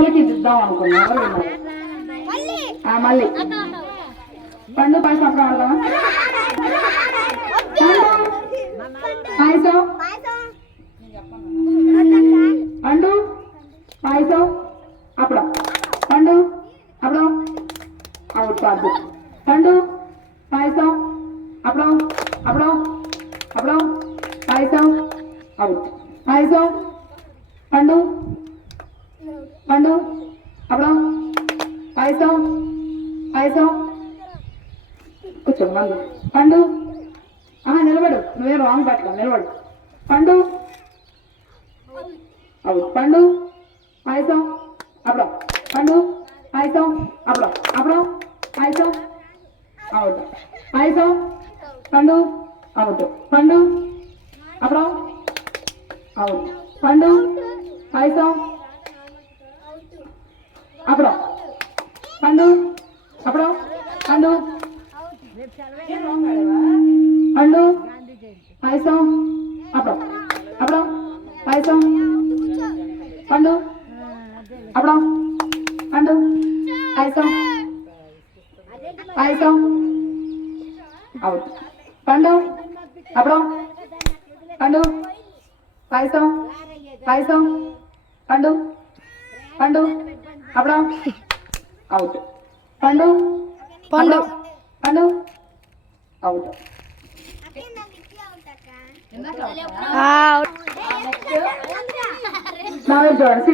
వాళ్ళకి ఇద్దాం అనుకున్నా. మళ్ళీ పండు పాయసం అప్పుడు ఆడదామా? పాయసం పండు పాయసం అప్పుడు పండు అప్పుడు అవుట్ కాదు. పండు పాయసం అప్పుడు అప్పుడు అప్పుడు పాయసం అవుట్. పాయసం పండు పండు అప్పుడు పాయసం పాయసం కూర్చో మళ్ళీ పండు. నిలబడు, నువ్వే రాంగ్ పట్టుకో, నిలబడు. పండు అవుట్. పండు పాయసం అప్పుడు పండు పాయసం అప్పుడు అప్పుడు పాయసం అవుట్. పాయసం పండు అవుట్. పండు అప్పుడు అవుట్. పండు పాయసం అప్పుడు పండు అప్పుడు పండు పండు పాయసం అప్పుడు అప్పుడు పాయసం పండు అప్పుడు పండు పాయసం పాయసం అవుట్. పండు అప్పుడు పండు పాయసం పాయసం పండు పండు అప్పుడు అవుట్. పండు పండు పండు అవుట్. చూడండి